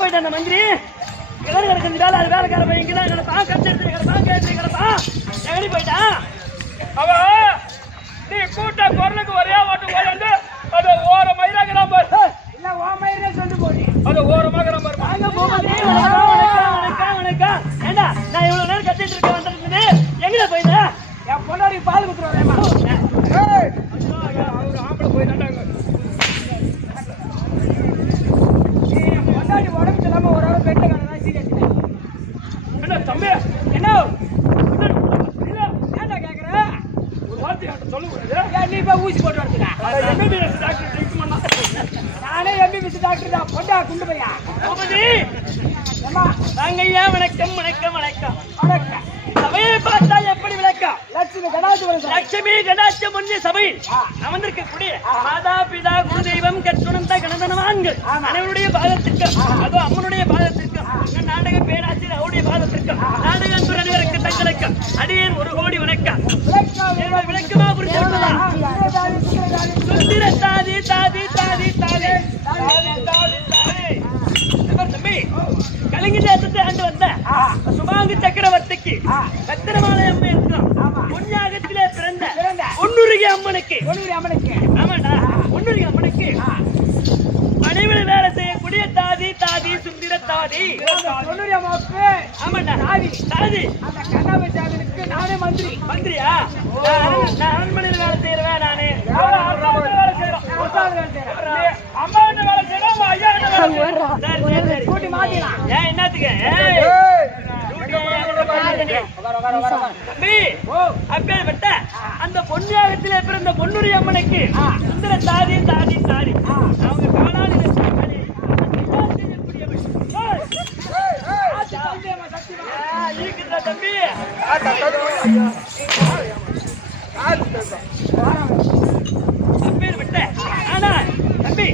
போயிட்டேன் அந்த மந்திரி கிணறு கிடக்குது வேலை அது வேலைக்கார பையன் கிடப்பா கட்சி கிடப்பா எங்கடி போயிட்டான் அவ நீ கூட்ட குரலுக்கு ஒரே ஓட்டு போயிட்டு அது ஓர மயிராக நம்பர் இல்ல ஓ மயிரே சொல்லி போடி அது ஓரமாக நம்பர் வாங்க போகுது வணக்கம் ஏண்டா நான் இவ்வளவு நேரம் கத்திட்டு இருக்க வந்துருக்குது எங்கடா போயிட்டா என் பொண்ணாடி பால் குத்துறேன் அவர் ஆம்பளை போயிட்டாங்க பொண்ணாடி உடம்பு சொல்லாம ஒரு ஆள் பெட்ட காரணம் சீரியஸ் என்ன தம்பி என்ன ஏண்டா கேக்குற ஒரு வார்த்தை சொல்லுங்க நீ போய் ஊசி போட்டு வரதுடா எம்பிபிஎஸ் டாக்டர் ட்ரீட் பண்ணா நானே எம்பிபிஎஸ் டாக்டர் தான் பொண்டா குண்டு பையா பூபதி அம்மா வாங்கய்யா வணக்கம் வணக்கம் வணக்கம் வணக்கம் சபையை பார்த்தா எப்படி விளக்கம் லட்சுமி கடாஜி லட்சுமி கடாட்சம் முன்னே சபையில் அமர்ந்திருக்கக்கூடிய மாதா பிதா குரு தெய்வம் கற்றுணர்ந்த கணதனவான்கள் அனைவருடைய பாதத்திற்கும் அதோ அம்மனுடைய பாதத்திற்கும் நாடக பேராசிரியர் அவருடைய பாதத்திற்கும் நாடக அன்பர் அனைவருக்கு தங்களுக்கும் அடியேன் 1 கோடி வணக்கம் விளக்கமா புரிஞ்சு சுத்திர தாதி தாதி தாதி தாதி தம்பி கலிங்க தேசத்தை ஆண்டு வந்த சுபாங்கு சக்கரவர்த்திக்கு பத்திரமாலை அம்மை இருக்கிறோம் பொன்யாகத்திலே பிறந்த பொன்னுருகி அம்மனுக்கு ஆமாண்டா பொன்னுருகி அம்மனுக்கு பணிவிட வேலை செய்யக்கூடிய தாதி தாதி சுந்தர தாதி பொன்னுரி அம்மாவுக்கு ஆமாண்டா தாதி தாதி அந்த கண்ணாபிஷாதனுக்கு நானே மந்திரியா நான் அரண்மனையில் வேலை செய்யறேன் நானு வேலை செய்யறோம் அம்மா என்ன வேலை செய்யறோம் ஐயா என்ன வேலை சரி கூட்டி மாத்திடலாம் ஏன் என்னத்துக்கு தம்பி அப்பேற்பட்ட அந்த பொன்னியாகத்திலே பிறந்த பொன்னுரி அம்மனுக்கு சுந்தர தாதி தாதி தாதி அவங்க காணாது தம்பி அப்பேற்பட்ட ஆனா தம்பி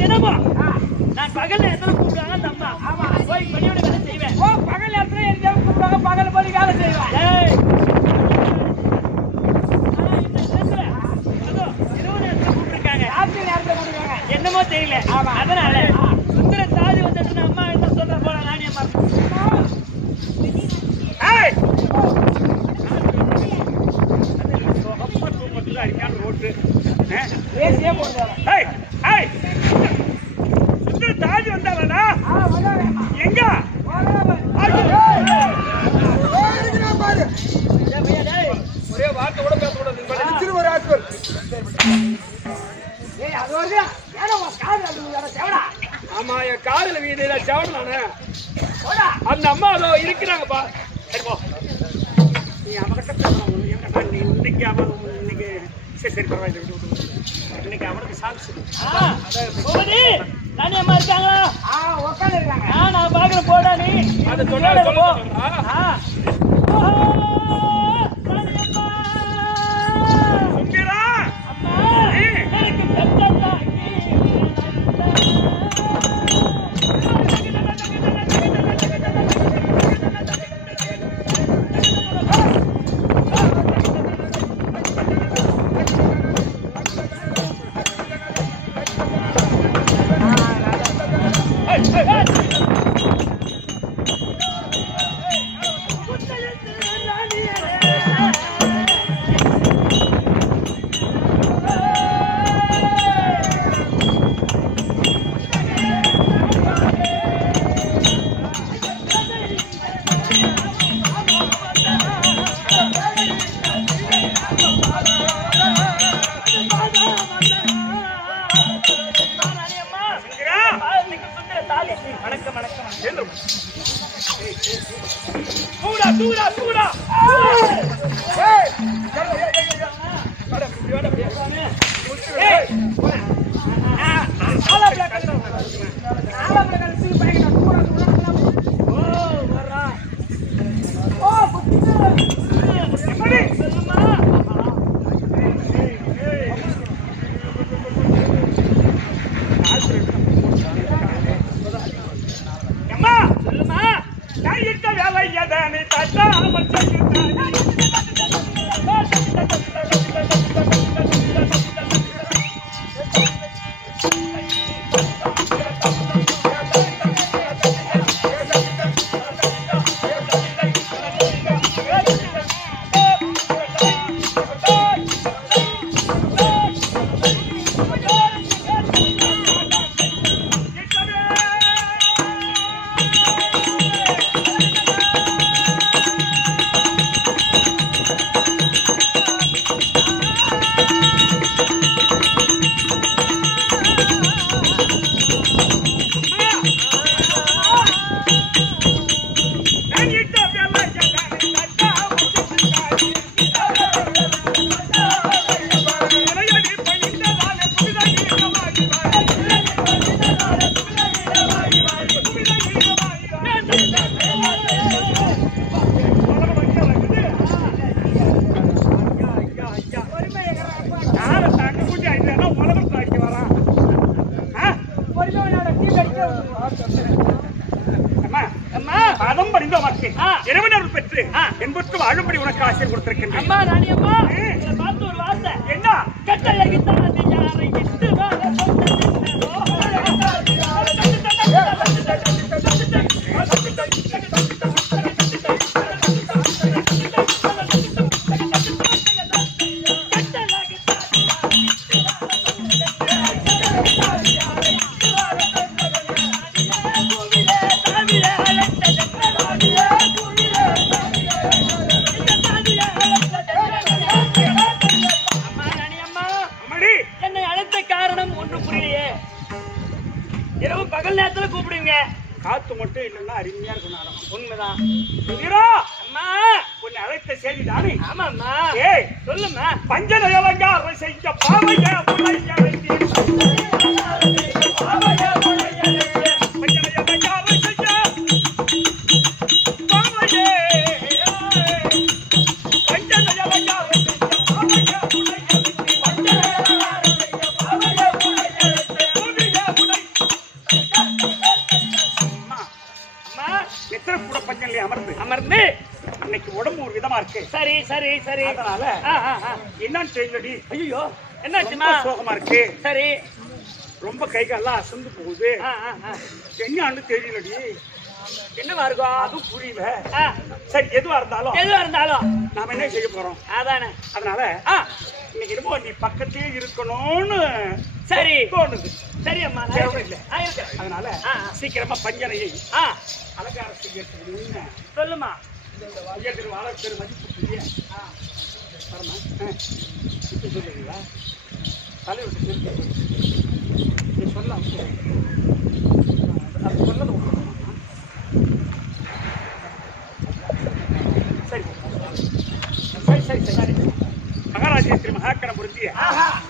தினமும் நான் பகல் நேரத்துல கூப்பிடுவாங்க அந்த அம்மா போய் பணியோட வேலை செய்வேன் பகல் நேரத்துல எந்த கூப்பிடுவாங்க பகல் போய் வேலை செய்வேன் என்னமோ தெரியல அதனால சுந்தர தாதி வந்துட்டு அம்மா என்ன சொல்ற போற நானே சுந்தர தாதி வந்தாளா எங்க ஒரே வார்த்தை கூட பேசக்கூடாது ஆமா என் காதல வீடு செவடானே அந்த அம்மா அதோ இருக்கிறாங்கப்பா சரிப்போ நீ அவகிட்ட நீ இன்னைக்கு அவன் இன்னைக்கு சரி பரவாயில்ல இன்னைக்கு அவனுக்கு சாட்சி நானே அம்மா இருக்காங்களா உட்காந்து இருக்காங்க நான் பாக்குறேன் போடா நீ அதை சொன்னா பாதம் படிந்த உனக்கு ஆ. இறைவனர் பெற்று ஆ. என்பதற்கு வாழும்படி உனக்கு ஆசையில் கொடுத்திருக்கின்றேன். அம்மா ராணி அம்மா இதை பார்த்து ஒரு வார்த்தை என்ன கட்டழகித்தான் யாரை விட்டு வாழ அம்மா ராணி அம்மா அம்மாடி என்னை அழைத்த காரணம் ஒன்றும் புரியலையே. இரவு பகல் நேரத்துல கூப்பிடுங்க. காத்து மட்டும் இல்லைன்னா அருமையா இருக்கும் நாடகம். உண்மைதான். வீரா அம்மா உன்னை அழைத்த செய்தி தானே. ஆமாம்மா ஏய் சொல்லும்மா. பஞ்சநயலங்கார செய்ய பாவைய புலைய வைத்தேன். பஞ்சநயலங்கார செய்ய பாவையே. பஞ்சநயலங்கார செய்ய பாவைய புலைய வைத்தேன். பஞ்சநயலங்கார செய்ய பாவைய புலைய வைத்தேன். புலைய புலை. அம்மா, அம்மா எத்தனை கூட பஞ்சனிலே அமர்ந்து அமர்ந்து இன்னைக்கு உடம்பு ஒரு விதமா இருக்கு. சரி சரி சரி. அதனால என்னன்னு தெரியலடி. ஐயோ என்னாச்சுமா? ரொம்ப சோகமா இருக்கு. சரி. ரொம்ப கை கால்லாம் அசந்து போகுது. என்னன்னு தெரியலடி. என்னவா இருக்கும்? அதுவும் புரியல. ஆ, சரி எதுவா இருந்தாலும் எதுவா இருந்தாலும் நாம என்ன செய்ய போறோம்? அதானே. அதனால ஆ, இன்னைக்கு என்னமோ நீ பக்கத்திலே இருக்கணும்னு சரி தோணுது. சரி அம்மா வேற ஒண்ணும் இல்ல. இருக்கிறேன். அதனால ஆ. சீக்கிரமா பஞ்சனையை ஆ, அலங்காரம் செய்யணும். சொல்லுமா. ஐயர் வாழ பெரு மதிப்பு புரிய வரமா சொல்லுங்களா தலை விட்டு சொல்லி நீ சொல்ல அது சொல்லது சரி சரி சரி சரி மகாராஜேஸ்வரி மகாக்கணம் பொருந்திய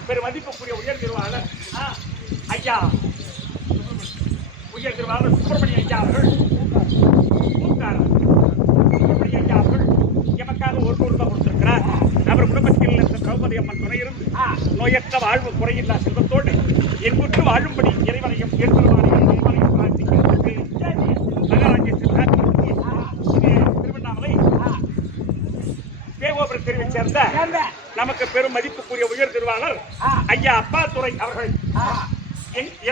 பெரு மதிப்புக்குரிய உயர் திருவாளர் ஐயா உயர் திருவாளர் சுப்பிரமணிய ஐயா அவர்கள் மூக்காரர் சுப்பிரமணிய ஐயா அவர்கள் எமக்காக ஒரு ரூபாய் கொடுத்திருக்கிறார். அவர் குடும்பத்தில் இருந்த திரௌபதி அம்மன் துணை இருந்து நோயற்ற வாழ்வு குறையில்லா செல்வத்தோடு என்புற்று வாழும்படி இறைவனையும் ஏற்படுவானையும் இறைவனையும் பிரார்த்திக்கிறது. மகாராஜேஸ்வரி திருவண்ணாமலை தேவோபுரம் தெருவை சேர்ந்த நமக்கு பெரும் மதிப்புக்குரிய உயர் திருவாளர் ஐயா அப்பாதுரை அவர்கள்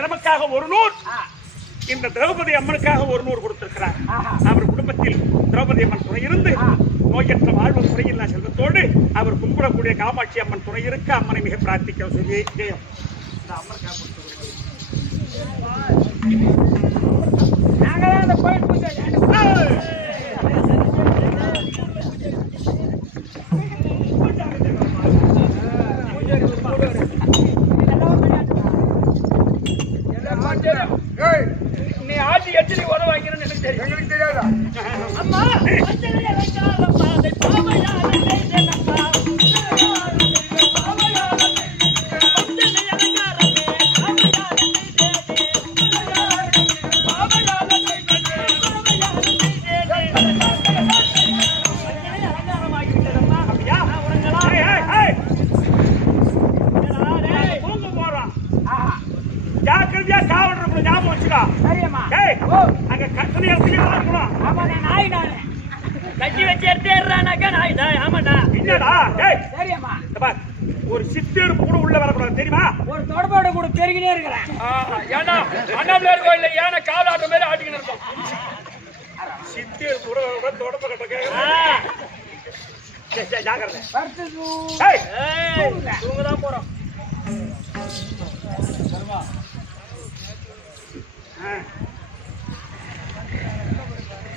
எமக்காக ஒரு நூல் இந்த திரௌபதி அம்மனுக்காக ஒரு நூறு கொடுத்திருக்கிறார். அவர் குடும்பத்தில் திரௌபதி அம்மன் துணை இருந்து நோயற்ற வாழ்வு குறையில்லா செல்வத்தோடு அவர் கும்பிடக்கூடிய காமாட்சி அம்மன் துணை இருக்க அம்மனை மிக பிரார்த்திக்க சொல்லி ஜெயம். இந்த அம்மனுக்காக நாங்கதான் அந்த கோயில் பூஜை நீ ஆட்சி எத்தனை உதவ வாங்கிறன்னு எனக்கு தெரியும். எங்களுக்கு தெரியாதா? அம்மா அஞ்சலி அலங்காரம் பாதை பாவையாலே செய்தேனப்பா. அஞ்சலி அலங்காரமே பாவையாலே செய்தேனே. பாவையாலே செய்தேனே. அஞ்சலி அலங்காரமாகிவிட்டதம்மா. அப்படியா? உனங்களா? தூங்க போறோம். ஜாக்கிரதையா காவல் ஞாபகம் வச்சுக்கோ. சரியம்மா. அங்க கட்டணை எடுத்துக்கிட்டு இருக்கணும். ஆமா நான் நாய் நானு. கஞ்சி வச்சு எடுத்துறானாக்கா நான் இதான் ஆமாண்ணா. என்னடா சரியம்மா. ஒரு சித்தேர் கூட உள்ள வரக்கூடாது தெரியுமா? ஒரு தொடர்போட கூட பெருகினே இருக்கிறேன். ஏன்னா அண்ணாமலையார் கோயில்ல யானை கால் ஆட்ட மாதிரி ஆட்டிக்கிட்டு இருக்கும். சித்தேர் கூட தொடப்ப கட்ட கேட்க ஜாக்கிரதை. தூங்கதான் போறோம்.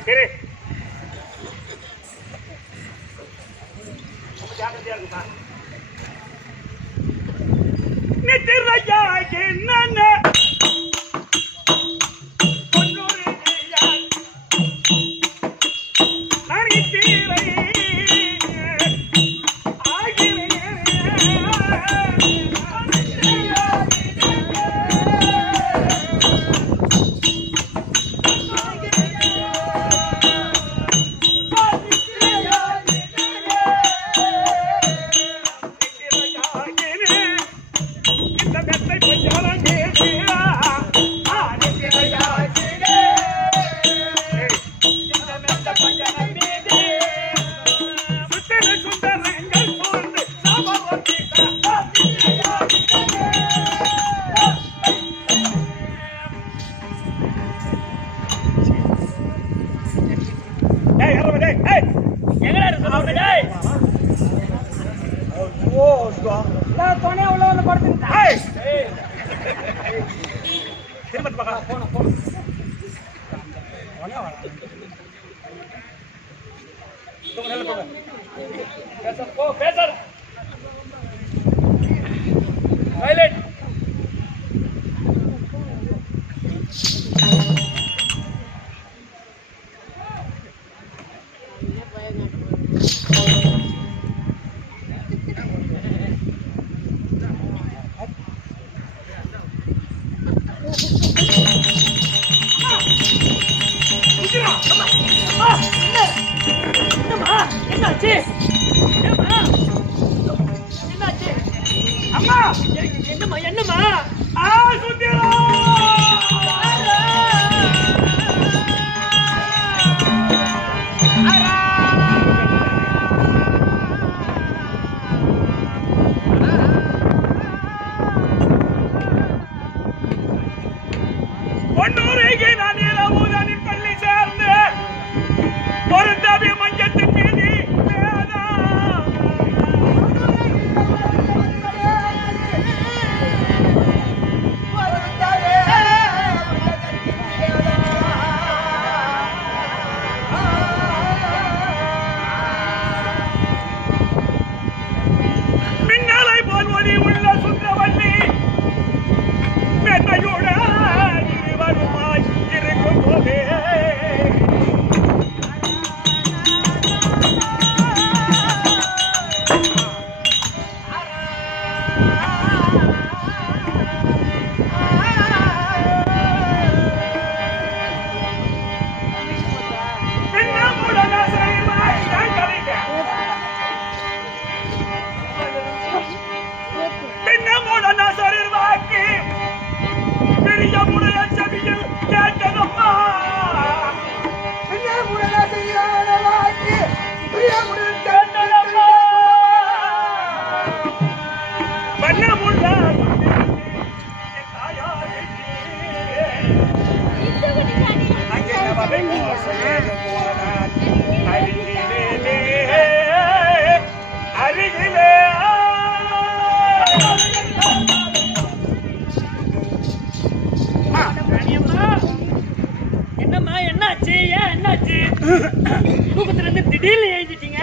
சரி ஜாக்கிரதையா இருக்குப்பா. நித்திரையா என்ன டேய் ஏய் எங்கடா இருக்கு சொல்லுங்க டேய் ஓ நான் துணையா உள்ள வந்து படுத்துக்கிட்டேன். ஏய் திரும்ப பார்க்கலாம் போன போ பேசாத வயலட் என்னாச்சு என்னாச்சு அம்மா என்னம்மா என்னம்மா ஆ சுத்திரா பொன்னூரைக்கு நான் இரவுதனின் பள்ளி சேர்ந்து பொருந்தவி மஞ்சத்தின் மீதி மின்னலை போல் ஒளி உள்ள சுந்தரவல்லி மென்மையோட இருவருமாய் இருக்கும் போதே அருகிலே என்னம்மா என்னாச்சு ஏன் என்னாச்சு தூக்கத்துல இருந்து திடீர்னு எழுதிட்டீங்க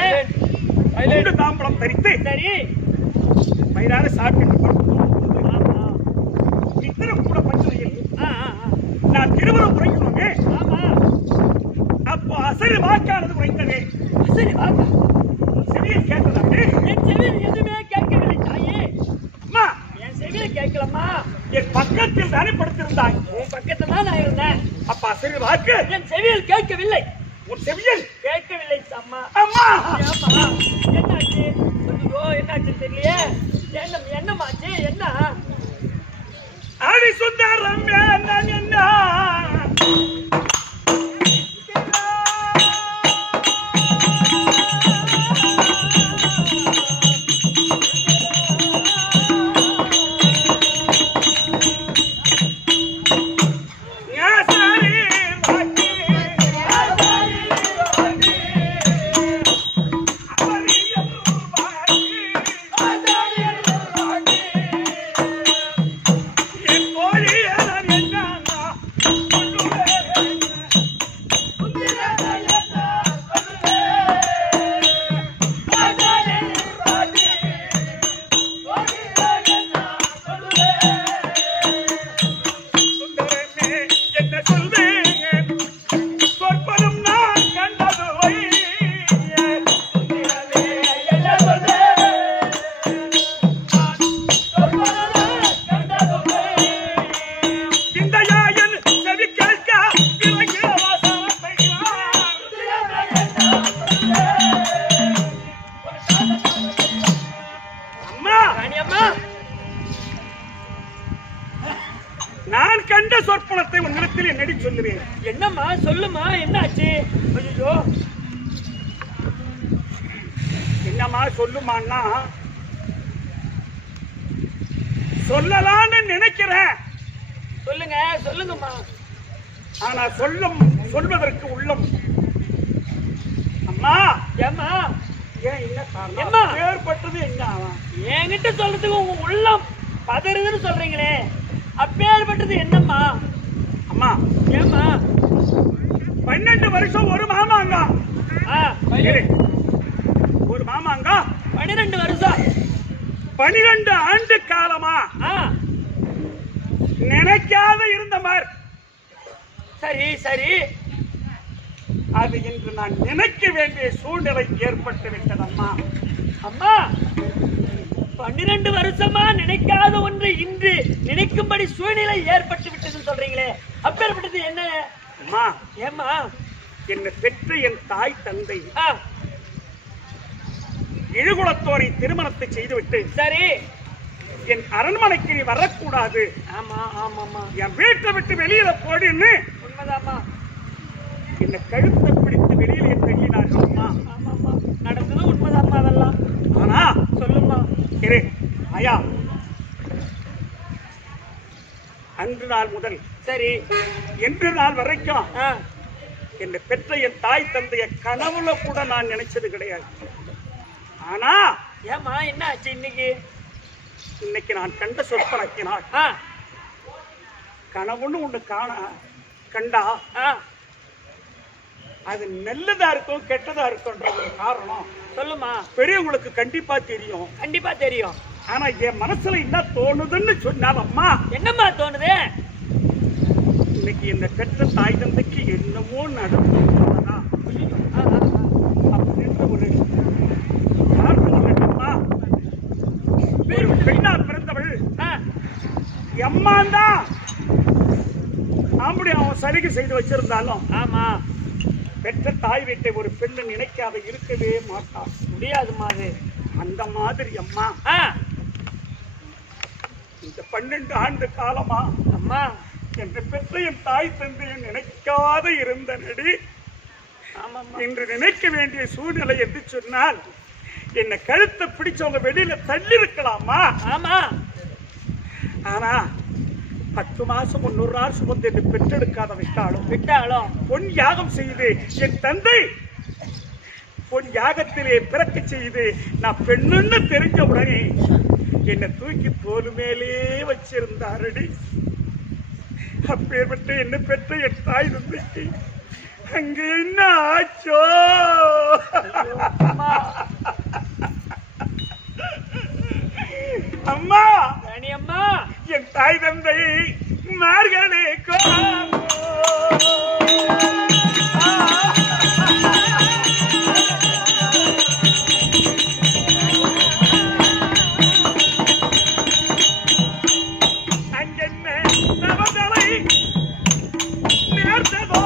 குண்டு தாம்பலம் தரித்து சரி வயிறார சாப்பிட்டு நித்திரம் கூட பஞ்சுவையில் நான் திருவரம் குறைக்கணுங்க ஆமா அப்போ அசரி வாக்கானது குறைந்தது சரி வாப்பா செவியை கேட்டதாமே என் செவியில் எதுவுமே கேட்கவில்லை தாயே அம்மா என் செவியில் கேட்கலம்மா என் பக்கத்தில் தானே படுத்திருந்தாய் உன் பக்கத்துல தான் நான் இருந்தேன் அப்ப அசரி வாக்கு என் செவியில் கேட்கவில்லை உன் செவியில் கேட்கவில்லை அம்மா அம்மா ஏம்மா என்னாச்சு ஐயோ என்னாச்சு தெரியலையே என்னமாச்சு என்ன அடி சுந்தரம் நான் என்ன நான் கண்ட சொற்பனத்தை உன்னிடத்தில் என்னடி சொல்லுவேன். என்னம்மா சொல்லுமா, என்னாச்சு? ஐயோ என்னம்மா சொல்லுமான்னா சொல்லலான்னு நினைக்கிறேன். சொல்லுங்க சொல்லுங்கம்மா. ஆனா சொல்வதற்கு உள்ளம். அம்மா ஏம்மா ஏன் என்ன காரணம் ஏம்மா? ஏற்பட்டது என்ன ஆகும்? என்கிட்ட சொல்றதுக்கு உங்க உள்ளம் பதறுதுன்னு சொல்றீங்களே, அப்பேற்பட்டது என்னம்மா? அம்மா ஏம்மா? 12 வருஷம் ஒரு மாமாங்க. சரி, ஒரு மாமாங்க 12 வருஷம் 12 ஆண்டு காலமா நினைக்காத இருந்த மாதிரி. சரி சரி, அது இன்று நான் நினைக்க வேண்டிய சூழ்நிலை ஏற்பட்டு விட்டதம்மா. அம்மா 12 வருஷமா நினைக்காத ஒன்று இன்று நினைக்கும்படி சூழ்நிலை ஏற்பட்டு விட்டதுன்னு சொல்றீங்களே, அப்பேற்பட்டது என்ன? அம்மா ஏம்மா? என்னை பெற்ற என் தாய் தந்தை ஆ, இழுகுலத்தோரை திருமணத்தை செய்துவிட்டு சரி. என் அரண்மனைக்கு நீ வரக்கூடாது, ஆமா ஆமாமா, என் வீட்டை விட்டு வெளியில போடுன்னு உண்மைதாம்மா. என்னை கழுத்தை பிடித்து வெளியிலே தள்ளினார்கள் அம்மா. ஆமாம்மா, நடந்தது உண்மைதாம்மா. அதெல்லாம் ஆனா சொல்லுமா. இரு ஐயா, அன்று நாள் முதல் சரி, இன்று நாள் வரைக்கும் ஆ, என்னை பெற்ற என் தாய் தந்தைய கனவுல கூட நான் நினைச்சது கிடையாது. ஆனா ஏம்மா என்ன ஆச்சு இன்னைக்கு? இன்னைக்கு நான் கண்ட சொற்பனக்கினால் ஆ, கனவுன்னு ஒண்ணு கண்டா ஆ, அது நல்லதா இருக்கும் கெட்டதா இருக்கும்ன்ற ஒரு காரணம் சொல்லுமா. பெரியவங்களுக்கு கண்டிப்பா தெரியும். கண்டிப்பா தெரியும். ஆனா என் மனசுல என்ன தோணுதுன்னு சொன்னால் அம்மா, என்னம்மா தோணுது? இன்னைக்கு என்ன பெற்ற தாய் தந்தைக்கு என்னமோ நடந்தா அப்படின்ற ஒரு அம்மா, ஒரு பெண்ணா பிறந்தவள் எம்மான் தான் அப்படி அவன் சலுகை செய்து வச்சிருந்தாலும் ஆமா, பெற்ற தாய் வீட்டை ஒரு பெண்ணு நினைக்காத இருக்கவே மாட்டான். முடியாதுமா அது. அந்த மாதிரி அம்மா இந்த 12 ஆண்டு காலமா அம்மா என்று பெற்ற என் தாய் தந்தையை நினைக்காத இருந்த நடி இன்று நினைக்க வேண்டிய சூழ்நிலை என்று சொன்னால் என்னை கழுத்தை பிடிச்சவங்க வெளியில தள்ளி இருக்கலாமா? ஆமா. ஆனா 10 மாசம் 100 நாள் சுமந்து என்னை பெற்றெடுக்காத விட்டாலும் பொன் யாகம் செய்து என் தந்தை பொன் யாகத்திலே பிறக்க செய்து நான் பெண்ணுன்னு தெரிஞ்ச உடனே என்னை தூக்கி தோல் மேலே வச்சிருந்தாரடி. அப்பேற்பட்ட என்னை பெற்ற என் தாய் தந்தைக்கு அங்க என்ன ஆச்சோ? அம்மா, அம்மா, என் தாய் தந்தை மார்களே அங்கென்ன நவதலை நேர்ந்ததோ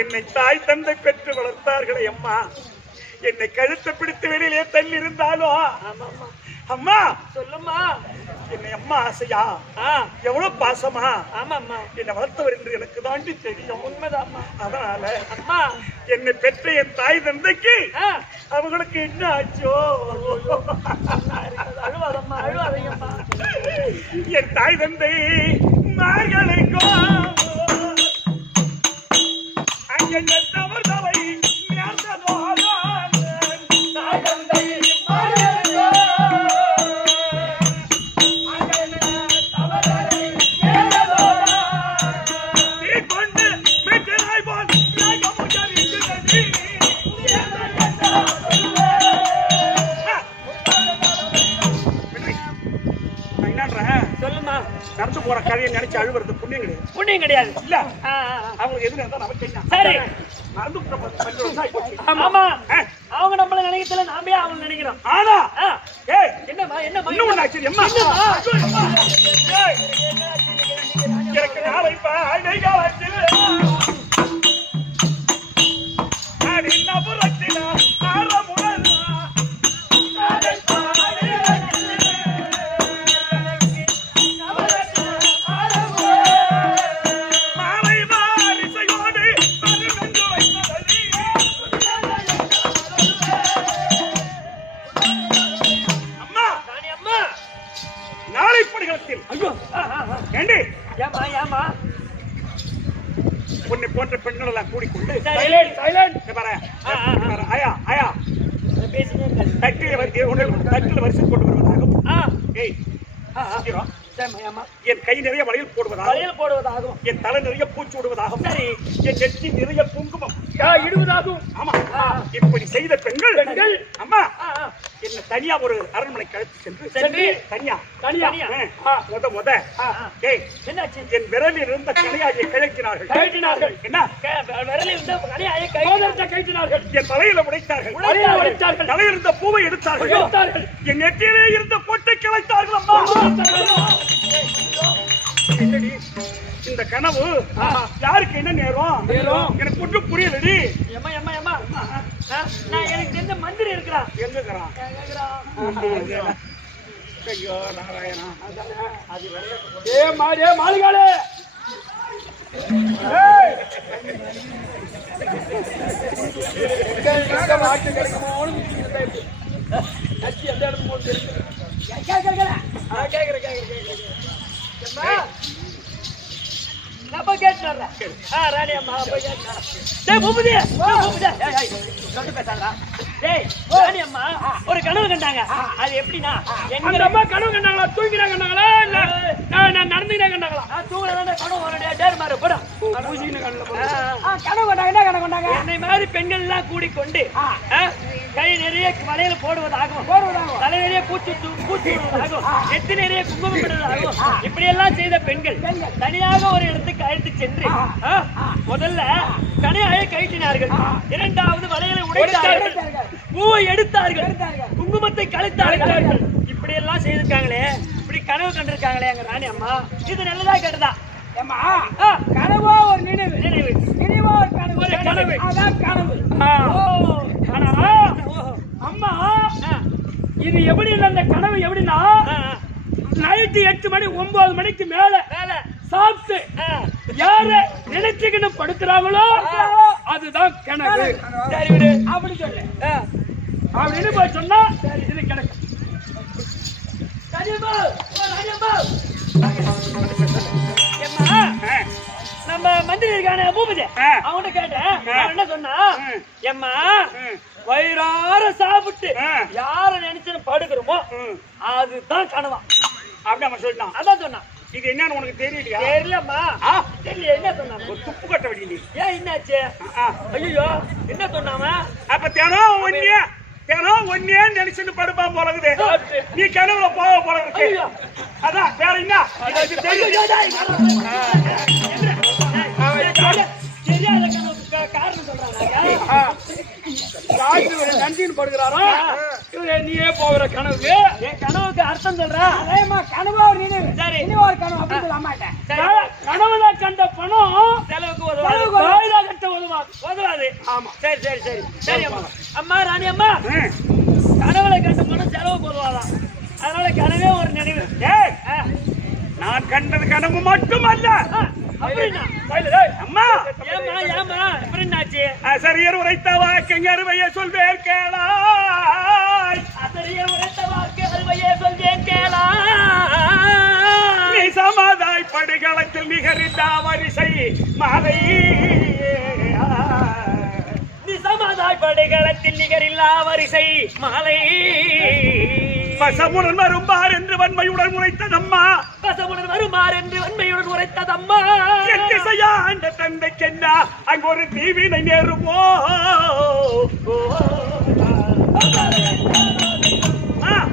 என்னை தாய் தந்தை பெற்று வளர்த்தார்களே அம்மா, என்னை கழுத்தை பிடித்து வெளியிலே தள்ளி இருந்தாலும் அம்மா சொல்லுமா. என்னை அம்மா ஆசையா எவ்வளவு பாசமா என்னை வளர்த்தவர் என்று எனக்கு தாண்டி தெரியும். உண்மைதான். அதனால அம்மா என்னை பெற்ற என் தாய் தந்தைக்கு அவங்களுக்கு என்ன ஆச்சோ? அழுவாதம்மா, அழுவாதையம்மா. என் தாய் தந்தை மார்களுக்கோ அங்கே தவறுதலை நேர்ந்ததோ தாய் தந்தை மார்களுக்கோ நடந்து போற கதையை நினைச்சு அழுவுறது புண்ணியம் கிடையாது. புண்ணியம் கிடையாது. இல்ல அவங்களுக்கு எதுல இருந்தா நமக்கு என்ன? சரி, நடந்து ஆமா. அவங்க நம்மள நினைக்கல, நாமே அவங்க நினைக்கிறோம். ஆனா என்னமா என்னமா இன்னும் ஒண்ணு ஆச்சு அம்மா. எனக்கு நாளை பாடை காலத்தில் நான் என்ன புறத்தினா ஆரமுடன் மாலை மாரிசையோடு உன்னை போன்ற பெண்கள் எல்லாம் கூடிக்கொண்டு சைலண்ட் சைலண்ட் இங்க பாரு. இங்க பாரு. ஆயா ஆயா பேசினே இருக்காரு. தட்டில் வரிசை போட்டு வருவதாகும். ஏய் சீக்கிரம். ஏம்மா என் கை நிறைய வளையல் போடுவதாகும். வளையல் போடுவதாகும். என் தலை நிறைய பூச்சி விடுவதாகும். சரி. என் நெற்றி நிறைய குங்குமம் இடுவதாகும். ஆமா இப்படி செய்த பெண்கள் பெண்கள். அம்மா என்ன தனியா ஒரு அரண்மனை கழித்து சென்று தனியா தனியா முத ஏய் என்னாச்சு? என் விரலில் இருந்த கலையாகிய கிழக்கினார்கள். என்ன விரலில் இருந்த கனியாயை கைட்டினார்கள். என் தலையில உடைத்தார்கள். உடைத்தார்கள். தலையில் இருந்த பூவை எடுத்தார்கள். என் நெற்றியிலே இருந்த பொட்டை கிளைத்தார்கள். அம்மா என்னடி இந்த கனவு யாருக்கு என்ன நேரம் எனக்கு ஒன்றும் புரியலடி. எம்மா எம்மா எம்மா நான் எனக்கு தெரிஞ்ச மந்திரி இருக்கிறான். எங்க இருக்கிறான்? ஐயோ நாராயணா. ஏ மாளிகாலே ராணி அம்மா ஒரு கனவு கண்டாங்க. அது எப்படின்னா எங்க அம்மா கனவு கண்டாங்களா? தூங்கினா கண்டாங்களா? நான் நடந்துக்கிட்டே கண்டாங்களா? தூங்குறதா கனவு டேர் மாதிரி போடும். கனவு கண்டாங்க. என்ன கனவு கண்டாங்க? என்னை மாதிரி பெண்கள் எல்லாம் கூடிக்கொண்டு கை நிறைய வளையல போடுவதாகும், தலை நிறைய பூச்சி விடுவதாகும், நெத்தி நிறைய குங்குமம் விடுவதாகும். இப்படி எல்லாம் செய்த பெண்கள் தனியாக ஒரு இடத்துக்கு அழைத்து சென்று முதல்ல கனையாயை கைட்டினார்கள். இரண்டாவது வளையலை உடைத்தார்கள், பூவை எடுத்தார்கள், குங்குமத்தை கலைத்தார்கள். இப்படி எல்லாம் செய்திருக்காங்களே, இப்படி கனவு கண்டிருக்காங்களே எங்க ராணி அம்மா. இது நல்லதா கேட்டதா? கனவோ ஒரு நினைவு, நினைவோ ஒரு கனவு, அதான் கனவு. அம்மா இது எப்படி அந்த கனவு எப்படின்னா, நைட்டு 8 மணி 9 மணிக்கு மேல சாப்பிட்டு யார நினைச்சுக்கிட்டு படுக்கிறாங்களோ அதுதான் கனவு. சரி விடு அப்படி சொல்லு. அப்படின்னு போய் சொன்னா இது கிடைக்கும். நம்ம மந்திரி இருக்கான பூபதி அவன்கிட்ட கேட்டேன். அவன் என்ன சொன்னா, எம்மா வயிறார சாப்பிட்டு யார நினைச்சு படுக்கிறோமோ அதுதான் கனவா அப்படி அவன் சொல்லிட்டான். அதான் சொன்னான். இது என்னன்னு உனக்கு தெரியலையா? தெரியலம்மா. தெரியல. என்ன சொன்னாங்க? ஒரு துப்பு கட்ட வேண்டிய. ஏன் என்னாச்சு? ஐயோ என்ன சொன்னாம? அப்ப தினம் ஒன்னே நினைச்சுட்டு படுப்பா போலகுது. நீ கனவுல போக போல இருக்கு. அதான் வேற என்ன? காரணம் சொல்றாங்க. நந்தின்னு படுகிறாரோ நீயே போகிற கனவுக்கு என் கனவுக்கு அர்த்தம் சொல்றா. கனவா ஒரு நினைவு. சரி ஒரு கனவு அப்படி சொல்ல மாட்டேன். கனவுல கண்ட பணம் செலவுக்கு உதவாது. ஆமா சரி சரி சரி சரி அம்மா. அம்மா ராணி அம்மா கனவுல கண்ட பணம் செலவுக்கு உதவாதான். அதனால கனவே ஒரு நினைவு. நான் கண்டது கனவு மட்டுமல்ல. அம்மா ஏமா அப்புறம் என்னாச்சு? அசரியர் உரைத்த வாக்கு அறுவையை சொல்வேன் கேளாய். அசரியர் உரைத்த வாக்கு அறுவையை சொல்வேன் கேளாய். நீ சமாதாய் படுகளத்தில் நிகரித்த வரிசை மாலை. நீ சமாதாய் படுகளத்தில் நிகரில்லா வரிசை மாலை. பசமுடன் வரும்பார் என்று வன்மையுடன் உரைத்ததம்மா. பசமுடன் வருமாறு என்று வன்மையுடன் உரைத்ததம்மா. என் திசையா அந்த தந்தைக்கென்னா அங்கு ஒரு தீவினை நேருமோ. நான்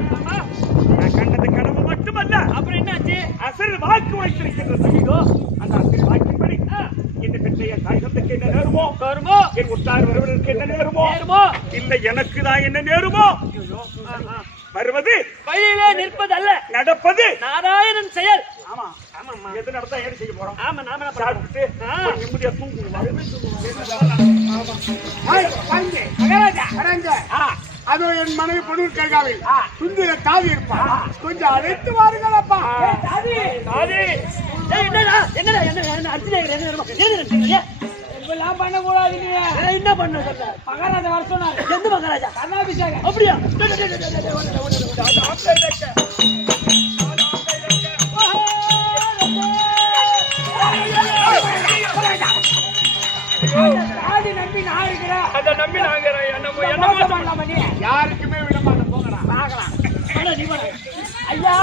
கண்டது கனவு மட்டுமல்ல. அப்புறம் என்னாச்சு? அசல் வாக்கு உரைத்திருக்கின்றது. அந்த அசல் வாக்கின்படி இந்த பெற்றைய தாய் தந்தைக்கு என்ன நேருமோ, என் உற்றார் வருவதற்கு என்ன நேருமோ, இல்லை எனக்கு தான் என்ன நேருமோ. வருவது வழியிலே நிற்பதல்ல, நடப்பது நாராயணன் செயல். ஆமா ஆமா. எது நடத்தா ஏன் செய்ய போறோம்? ஆமா நாம சாப்பிட்டு நிம்மதியா தூங்குவோம். அதோ என் மனைவி பொண்ணூர் கல்காவில் சுந்திர தாவி இருப்பா. கொஞ்சம் அழைத்து வாருங்கள் அப்பா. என்னடா என்னடா என்ன அர்ச்சனை இப்பெல்லாம் பண்ணக்கூடாது. என்ன பண்ண மகாராஜா வர சொன்னார். எந்த மகாராஜா? கர்ணாபிஷேகம். அப்படியா? ஆதி நம்பி நான் இருக்கிறேன். அதை நம்பி நாங்க என்னமோ என்னமோ மோசம் பண்ணாம நீ. யாருக்குமே விட மாட்டேன் போங்கடா. பார்க்கலாம். அண்ணா, நீ போடா. ஐயா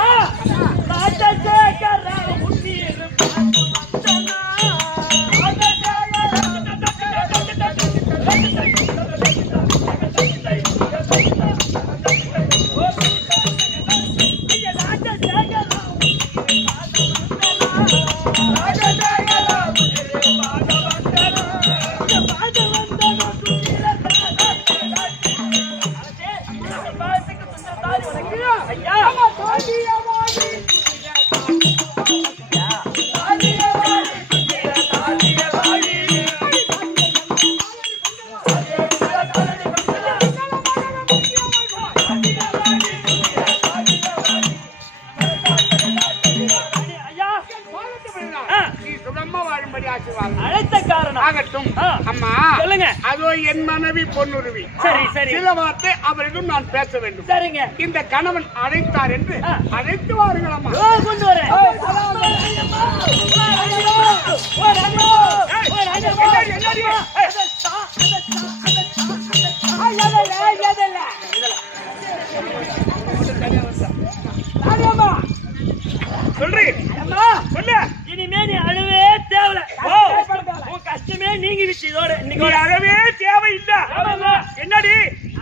ராஜசேகர உன்னீர் பார்த்தனா. நீ சுகமா வாழும்படி ஆசீர்வாதம் அழைத்த காரணம் ஆகட்டும். அம்மா சொல்லுங்க. அதோ என் மனைவி பொன்னுருவி. சரி சரி சில வார்த்தை அவரிடம் நான் பேச வேண்டும். சரிங்க. இந்த கணவன் அழைத்தார் என்று அழைத்து வாருங்கள் அம்மா. கொண்டு வரேன். சொல்றி சொல்லு. இனிமே நீ அழுவே தேவையில்ல. உன் கஷ்டமே நீங்கி விச்சு இதோட நீ இன்னைக்கு அழவே தேவையில்லை. ஆமாமா. என்னடி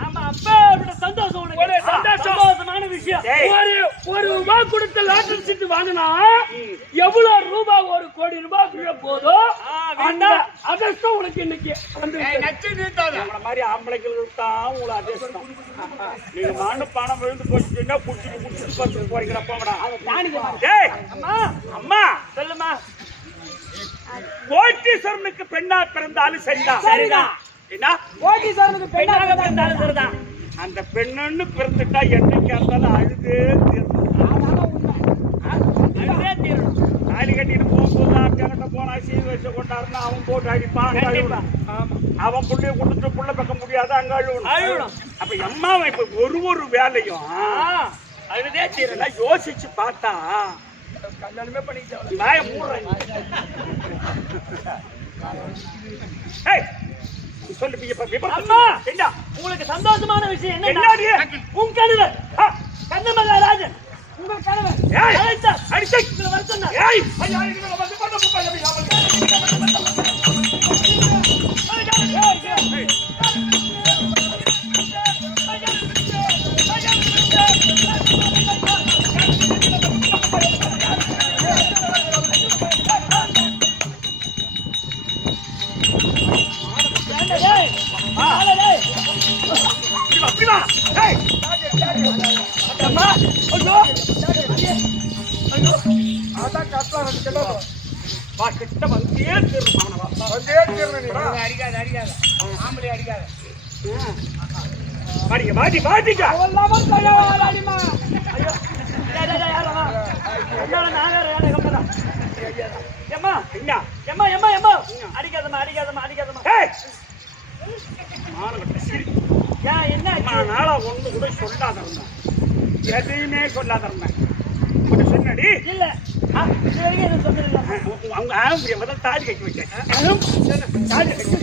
ஆமா அப்பா சந்தோஷம் உனக்கு சந்தோஷமான விஷயம். ஒரு ரூபாய் கொடுத்த லாட்டரி சீட்டு வாங்கினா எவ்வளவு ரூபாய்? 1 கோடி ரூபாய் போதோ அந்த அதிர்ஷ்டம் உனக்கு இன்னைக்கு நச்சு நீட்டாத. நம்மள மாதிரி ஆம்பளைங்களுக்கு தான் உங்களை அதிர்ஷ்டம். நீங்க மாண்டு பணம் விழுந்து போச்சுன்னா குடிச்சிட்டு பார்த்து போறீங்களா? போங்கடா. டேய் அம்மா அம்மா சொல்லுமா. கோட்டீஸ்வரனுக்கு பெண்ணா பிறந்தாலும் சரிதான். சரிதான். என்ன கோட்டீஸ்வரனுக்கு பெண்ணாக பிறந்தாலும் சரிதான். அந்த பெண்ணுன்னு பிறந்துட்டா என்னைக்கா இருந்தாலும் அழுதே அழுவே தீரணும். தாலி கட்டிட்டு போகும்போது கிணட்ட போனா சீர் வச்சு கொண்டாருன்னா அவன் போட்டு அடிப்பான். கண்டிப்பா. அவன் புள்ளைய கொடுத்துட்டு புள்ள பக்க முடியாது, அங்க அழுவணும். அழுவணும். அப்ப அம்மாவை இப்ப ஒரு வேலையும் அழுதே தீரணும். இதெல்லாம் யோசிச்சு பார்த்தா கல்யாணமே பண்ணிக்கிட்டேன். வாய மூடுறேன். ஏய், சொல்லு அம்மா, என்ன உங்களுக்கு சந்தோஷமான விஷயம் என்னடி? என்ன? உன் கணவர் கண்ணமகாராஜன் உங்கள் கணவர் ஏய், அழைத்தார். அடிச்சை. உங்களை வர சொன்னார். ஏய், அப்படி வா. ஏய், அம்மா, ஐயோ, ஐயோ, அதான் கட்டலாம் 2 கிலோ. வா கிட்ட வந்தே திருமானவா. வந்தே தீர்றேன் நீ. அடிக்காத அடிக்காத. ஆம்பளை அடிக்காத. வாடிங்க வாடிங்க. அடிமா. ஐயோ. டேய், டேய், யாரம்மா? என்னோட நாகர யானை கம்பதா. ஏம்மா, என்ன ஏம்மா, ஏம்மா, ஏம்மா. அடிக்காதம்மா, அடிக்காதம்மா, அடிக்காதம்மா. ஏய், மானவட்ட சிரி. ஏன் என்ன ஆச்சு? நாளா ஒண்ணு கூட சொல்லாத இருந்தேன். எதையுமே சொல்லாத இருந்தேன். உனக்கு சொன்னடி. இல்ல இது வரைக்கும் எதுவும் சொன்னதில்லை. அவங்க ஆம்பளைய முதல்ல தாடி கட்டி வச்சேன். தாடி கட்டி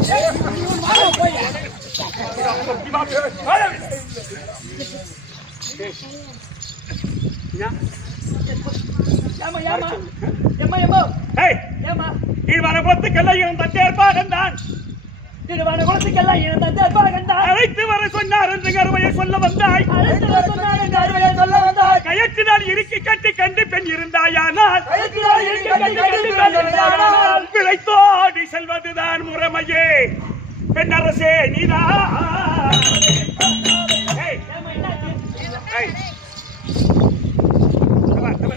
ஏம்மா, ஏம்மா, ஏம்மா, ஏம்மா, ஏய், ஏம்மா. இவனை பொத்துக்கெல்லாம் இவன் தந்தேற்பாகன் தான். திருவான குலத்துக்கெல்லாம் இழந்த தேர்ப்பாக கண்டார். அழைத்து வர சொன்னார் என்று கருமையை சொல்ல வந்தாய். அழைத்து வர சொன்னார் என்று அருமையை சொல்ல வந்தார். கயற்றினால் இறுக்கி கட்டி கண்டு பெண் இருந்தாயானால் கயற்றினால் இறுக்கி கட்டி கண்டு பெண் இருந்தாயானால் பிழைத்தோடி செல்வதுதான் முறைமையே. பெண்ணரசே நீதான். ஏய், ஏம்மா, என்னாச்சு? ஏய்.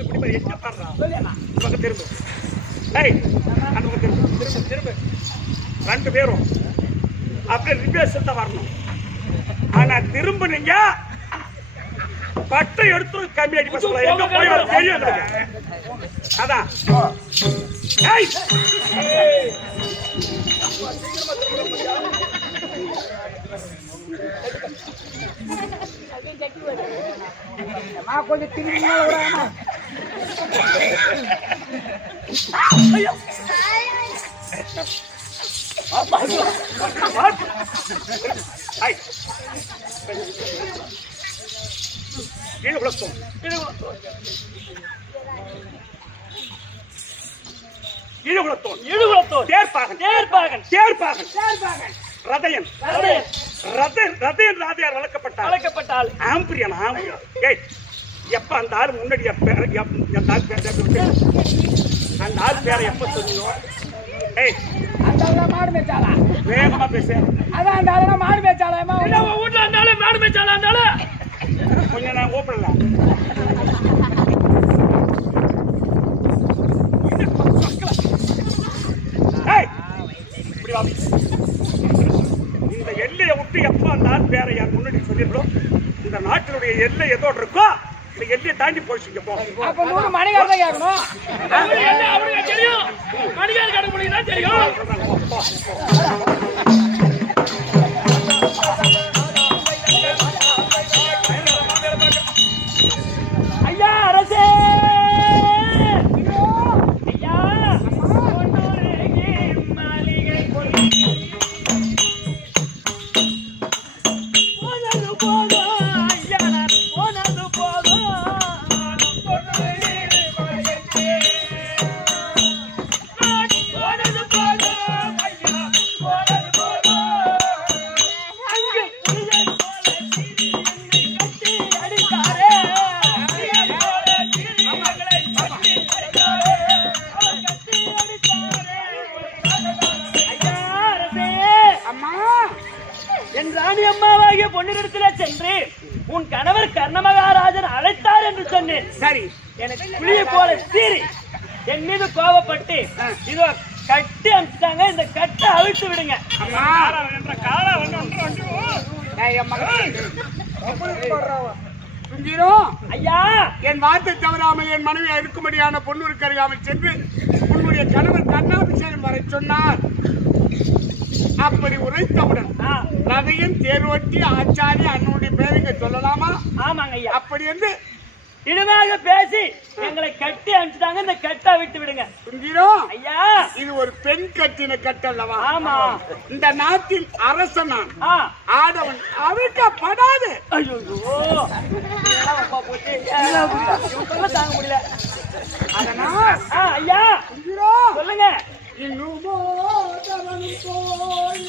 இப்படி பாரு, எங்க பாடுறா? சொல்லுமா. இந்த பக்கம் திரும்பு. ஏய், அந்த பக்கம் திரும்பு. திரும்பு. 2 பேரும் அப்படியே ரிவர்ஸ் தான் வரணும். ஆனா திரும்புனீங்க பட்டை எடுத்து கம்மி அடி பசங்களா எங்க போய் வர தெரியும் எனக்கு. அதான். ஏய், கொஞ்சம் திரும்பி ஐயோ. ஐ. ஈடுகுலத்தோன் ஈடுகுலத்தோன் ஈடுகுலத்தோன் தேர்ப்பாகன் தேர்ப்பாகன் தேர்ப்பாகன் சேர்ப்பாங்க. ரதயன் ரதயன். ரதயன் ராதையார் வளர்க்கப்பட்டார் வளர்க்கப்பட்டால் ஆம்பிரியன் ஆம்பிரியன் ஏய் எப்ப அந்த ஆள் முன்னாடி அந்த ஆள் பேர் அந்த ஆள் பேரை எப்ப சொன்னீங்க ஏய் அந்த ஆளுங்க மாடு மேய்ச்சாளா? வேகமா பேச அதான் அந்த ஆளுங்க மாடு மேய்ச்சாளாமா? என்ன உன் வீட்டுல இருந்தாலும் மாடு மேய்ச்சாலா இருந்தாலும் கொஞ்சம் நான் கூப்பிடல ஏய் இப்படி வா இந்த எல்லையை விட்டு எப்ப அந்த ஆள் பேரை யார் முன்னாடி சொல்லிடுறோம் இந்த நாட்டினுடைய எல்லை எதோடு இருக்கோ இந்த எல்லையை தாண்டி போயிடுச்சுங்க போ அப்ப 100 மணிக்காக தான் கேட்கணும். அவரு என்ன அவருக்கு தெரியும் மணிகால் கடை முடியும்னா தெரியும். ஐயா அரசே ஐயா மாளிகை போனது போதும் ஐயா போனது போதும் போனது போதும் ஐயா போனது போதும் அங்கு புலிகள் போல சீறி என்னை கட்டி அடித்தாரே அம்மா, என் ராணி அம்மாவாகிய பொன்னிடத்திலே சென்று உன் கணவர் கர்ணமகாராஜன் அழைத்தார் என்று சொன்னேன். சரி. எனக்கு புலியை போல சீறி என் மீது கோபப்பட்டு இதோ கட்டி அனுப்பிச்சிட்டாங்க. இந்த கட்டை அவிழ்த்து விடுங்க. அம்மா, என்ற காலா வந்து ஏய் அம்மா. சுந்தரம், ஐயா என் வார்த்தை தவறாமல் என் மனைவி இருக்கும்படியான பொன்னூருக்கு அருகாமல் சென்று உன்னுடைய கணவர் கண்ணாபிஷேகம் வரை சொன்னார். அப்படி உரைத்தவுடன் ரதையும் தேர்வட்டி ஆச்சாரி அண்ணனுடைய பேருங்க சொல்லலாமா? ஆமாங்க ஐயா. அப்படி என்று இனிமையாக பேசி எங்களை கட்டி அனுப்பிச்சிட்டாங்க. இந்த கட்டை விட்டு விடுங்க. சுந்தரம், ஐயா இது ஒரு பெண் கட்டின கட்டல்லவா? ஆமா. இந்த நாட்டில் அரசன் நான். ஆ ஆடவன் அவிழ்க்கப்படாது. ஐயோ இதெல்லாம் அப்பா போச்சு. இவங்க தாங்க முடியல. அதனால் ஐயா சுந்தரம், சொல்லுங்க. இன்னுமோ தவறு போய்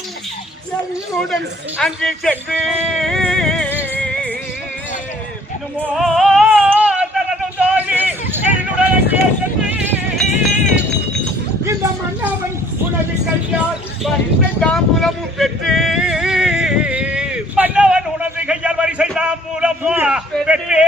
எதிருடன் அங்கு சென்று இன்னுமோ தனதும் தோழி என்னுடைய கேசத்து இந்த மன்னவன் உனது கையால் வரிசை தாம்பூலமும் பெற்று மன்னவன் உனது கையால் வரிசை தாம்பூலமோ பெற்றே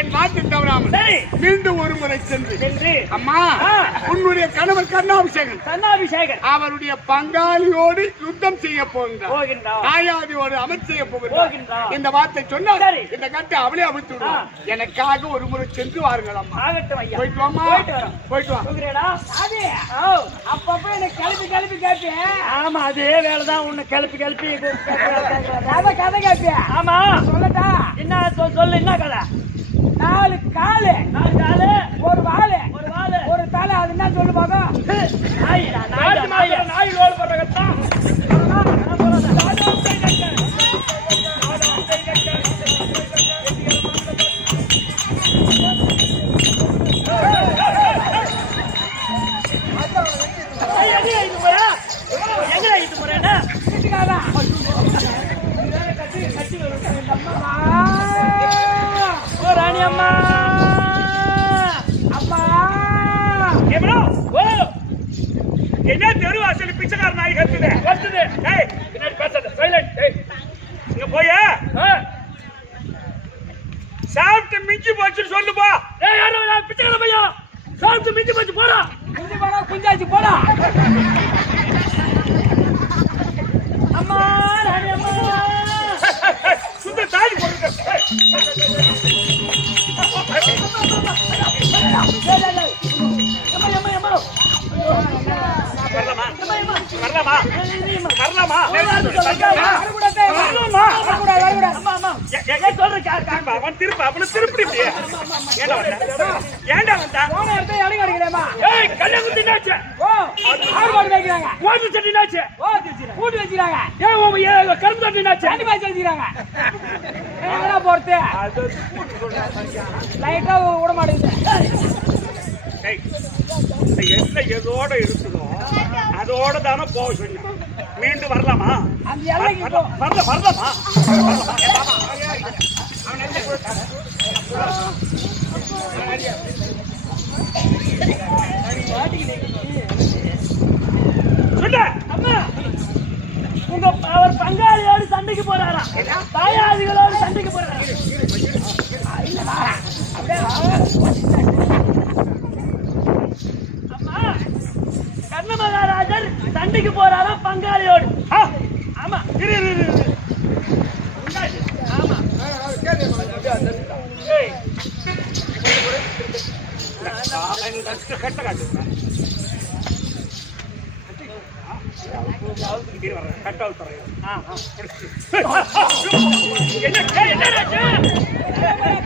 என் வாக்கு தவறாமல் சரி மீண்டும் ஒரு முறை சென்று சென்று அம்மா, உன்னுடைய கணவர் கண்ணாபிஷேகன் கண்ணாபிஷேகன் அவருடைய பங்காளியோடு யுத்தம் செய்ய போகின்றார். போகின்றார். தாயாதியோடு அமர் செய்ய போகின்றார். போகின்றார். இந்த வார்த்தை சொன்னால் சரி. இந்த கட்டை அவளே அவிழ்த்து விடுவார். எனக்காக ஒரு முறை சென்று வாருங்கள் அம்மா. ஆகட்டும் ஐயா. போயிட்டு வாமா. போயிட்டு வரோம். போயிட்டு வா. போகிறேடா? அப்பப்ப எனக்கு கிளப்பி கிளப்பி கேட்பேன். ஆமா அதே வேலைதான் உன்னை கிளப்பி கிளப்பி கதை கதை கேட்பேன். ஆமா சொல்லட்டா? என்ன சொல்லு என்ன கதை? 4 காலு, 4 காலு, ஒரு வாலு, ஒரு வாலு, ஒரு தலை. அது என்ன சொல்லு பாக்க? நாயிடா நாயிடா நாயிடா நாய் லோடு போடுற கத்தான் எங்க இது முறையா ஓ ராணி அம்மா அம்மா, எவ்வளோ என்ன தெருவாசல் பிச்சைக்கார நாய் கத்துது கத்துது ஏய் பின்னாடி பேசாத சைலண்ட் ஏய் இங்க போய் சாப்பிட்டு மிஞ்சி போச்சுன்னு சொல்லுப்பா ஏய் யாரோ நான் பிச்சைக்கார பையா சாப்பிட்டு மிஞ்சி போச்சு போடா. குஞ்சு போடா, குஞ்சாச்சு போடா. அம்மா ராணி அம்மா சுத்த தாடி போடுங்க அம்மா அம்மா அம்மா வரலாமா வரலாமா வரலாமா அவன் திருப்ப அவனை திருப்பி ஏண்டா வந்தா கல்யாணம் தின்னாச்சு ஓட்டு சட்டினாச்சு கரும்பு தட்டினாச்சு போறது லைட்டா விட மாட்டேங்குது. என்ன எதோட இருக்குதோ அதோட தானே போக சொன்னோம். மீண்டும் வரலாமா அந்த எல்லைக்கு வரலாமா அம்மா உங்க அவர் பங்காளியோடு சண்டைக்கு போறாரா தாயாதிகளோடு சண்டைக்கு போறாரா அம்மா கர்ண மகாராஜர் சண்டைக்கு போறாரா பங்காளியோடு ஆமா ஆமா கட்ட காட்டு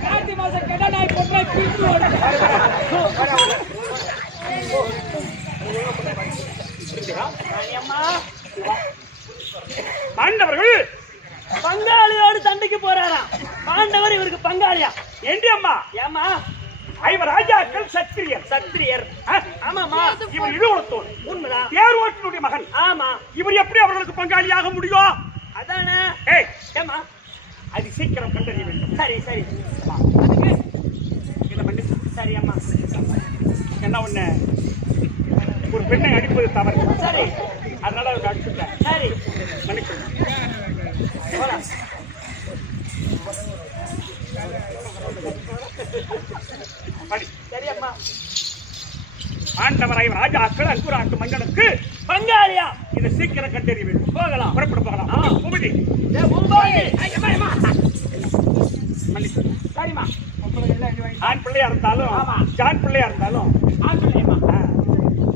கார்த்தி மாசம் கெட்ட நாய் பொண்ணை பிரித்து பாண்டவர்கள் பங்காளியோடு சண்டைக்கு போறாரா பாண்டவர் இவருக்கு பங்காளியா ஏண்டி அம்மா ஏமா ஐவர் ராஜாக்கள் சத்திரியர் சத்திரியர் ஆமாமா இவர் இழுவத்தோன் உண்மைதான் தேர் ஓட்டினுடைய மகன் ஆமா இவர் எப்படி அவர்களுக்கு பங்காளியாக முடியும்? அதானே ஏய் ஏமா அது சீக்கிரம் கண்டறிய வேண்டும். சரி சரி அதுக்கு இதை பண்ணி சரி அம்மா என்ன ஒண்ணு ஒரு பெண்ணை அடிப்பது தவறு. சரி அதனால அவருக்கு அடிச்சுட்டேன். சரி மன்னிக்கணும். போலாம் படி. சரி அம்மா ஆண்டவராய் ராஜாக்கள் அங்குராட்டு மன்னனுக்கு பங்காளியா இதை சீக்கிரம் கண்டறிய வேண்டும். போகலாம் புறப்பட போகலாம். பூபதி மன்னிக்கணும். சரிம்மா ஆண் பிள்ளையா இருந்தாலும் ஆமா. ஜான் பிள்ளையா இருந்தாலும் ஆண் பிள்ளையம்மா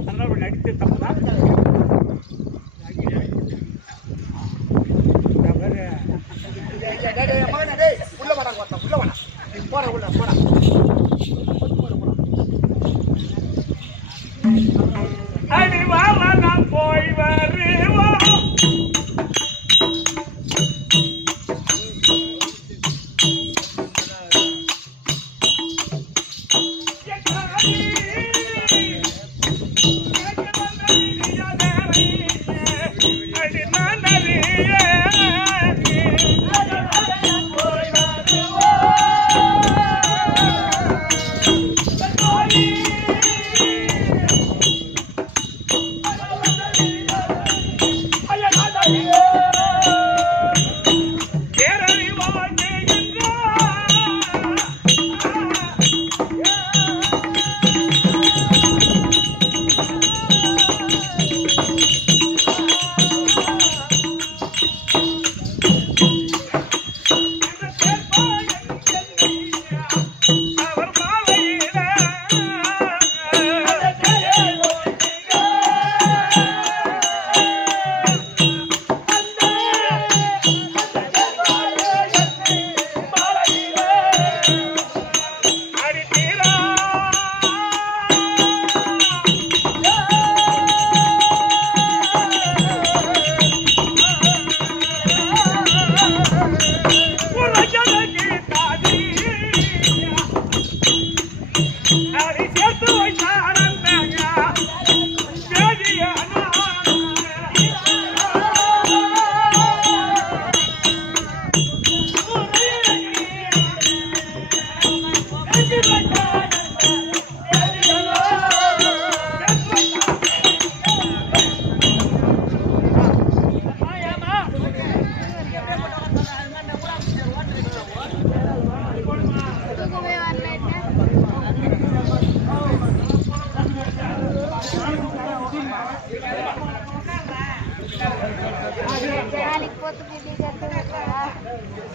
அதனால ஒரு நடித்து தப்புதான். உள்ள வாடா உள்ள வாடா போற உள்ள போடா அடி வாவா நான் போய் வருவா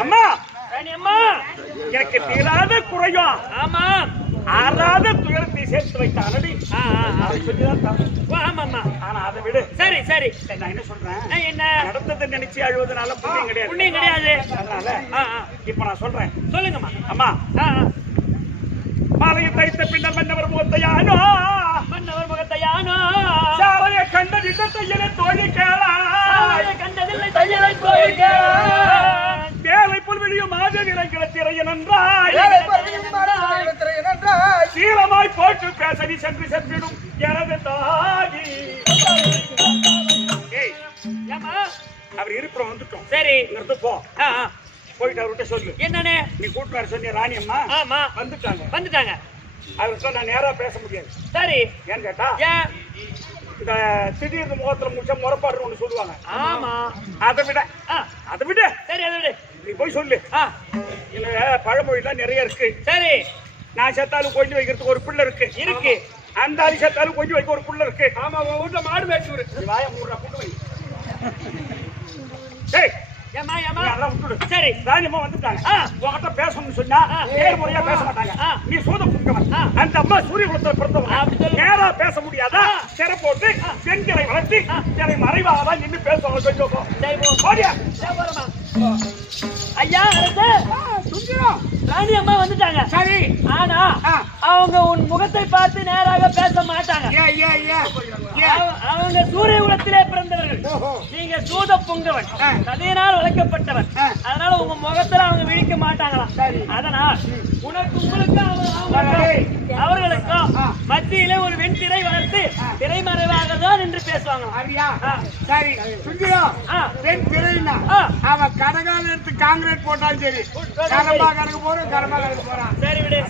அம்மா அம்மா எனக்கு தீராத குறையும் ஆமா ஆறாத துயரத்தை பணத்தை சேர்த்து வைத்த அனடி அதை சொல்லிதான் தரணும். ஓ, ஆமாம்மா. ஆனா அதை விடு. சரி சரி. நான் என்ன சொல்றேன், என்ன நடந்ததை நினைச்சு அழுவதனால புண்ணியம் கிடையாது. புண்ணியம் கிடையாது. அதனால இப்ப நான் சொல்றேன். சொல்லுங்கம்மா. அம்மா, மாலையை தைத்த பின்னர் மன்னவர் முகத்தையானோ, மன்னவர் முகத்தையானோ, சாலையை கண்டதில்லை தையலை தோழி கேளா, கண்டதில்லை தையலை தோழி கேளா, வேலை புல்வெளியும் மாத நிலைக்கிற திரைய நன்றாய், சீலமாய் போட்டு பேச நீ சென்று சென்றிடும் எனது தாகி. ஏம்மா, அவர் இருப்புறம் வந்துட்டோம். சரி, இங்கிருந்து போ. போயிட்டு அவர்கிட்ட சொல்லு. என்னன்னு? நீ கூட்டு வர சொன்னிய ராணி அம்மா ஆமா வந்துட்டாங்க. அவர்கிட்ட நான் நேரா பேச முடியாது. சரி. ஏன்னு கேட்டா, ஏன்? இந்த திடீர்னு முகத்துல முடிச்ச முறப்பாடு ஒண்ணு சொல்லுவாங்க. ஆமா, அதை விட சரி, அதை விட நீ போய் சொல்லு. இல்ல பழமொழிலாம் நிறைய இருக்கு. சரி. நான் செத்தாலும் கொஞ்சம் வைக்கிறதுக்கு ஒரு பிள்ளை இருக்கு. அந்த ஆளு செத்தாலும் கொஞ்சம் வைக்க ஒரு பிள்ளை இருக்கு. ஆமா, உன் வீட்டுல மாடு மேய்ச்சி விடு. நீ வாய மூடுறா, கூட்டு வை. சரி, ஏமா ஏமா அதெல்லாம் விட்டுடு. சரி. ராணியம்மா வந்துட்டாங்க. உங்ககிட்ட பேசணும்னு சொன்னா நேர்முறையா பேச மாட்டாங்க. நீ சூத புங்கவன். அந்த அம்மா சூரிய குலத்துல பிறந்தவங்க. நேரா பேச முடியாதா? சிறை போட்டு பெண்களை வளர்த்து சிறை மறைவாக தான் நின்று பேசுவாங்க. ஐயா, ராணி அம்மா வந்துட்டாங்க. சரி. ஆனா அவங்க உன் முகத்தை பார்த்து நேராக பேச மாட்டாங்க. அவங்க சூரிய குலத்திலே பிறந்தவர்கள். நீங்க சூத பொங்கவன், அதனால் வளர்க்கப்பட்டவர். அதனால உங்க முகத்துல அவங்க விழிக்க மாட்டாங்களாம். அதனால் உங்களுக்கு அவர்களுக்கும் மத்தியிலே ஒரு வெண்திரை வளர்த்து திரைமறைவாக தான் நின்று பேசுவாங்க. சரி, சுந்தரம். பெண் திரைனா அவன் கடகால எடுத்து காங்கிரீட் போட்டாலும் சரி, கரம்பா கணக்கு போறான். சரி விடு.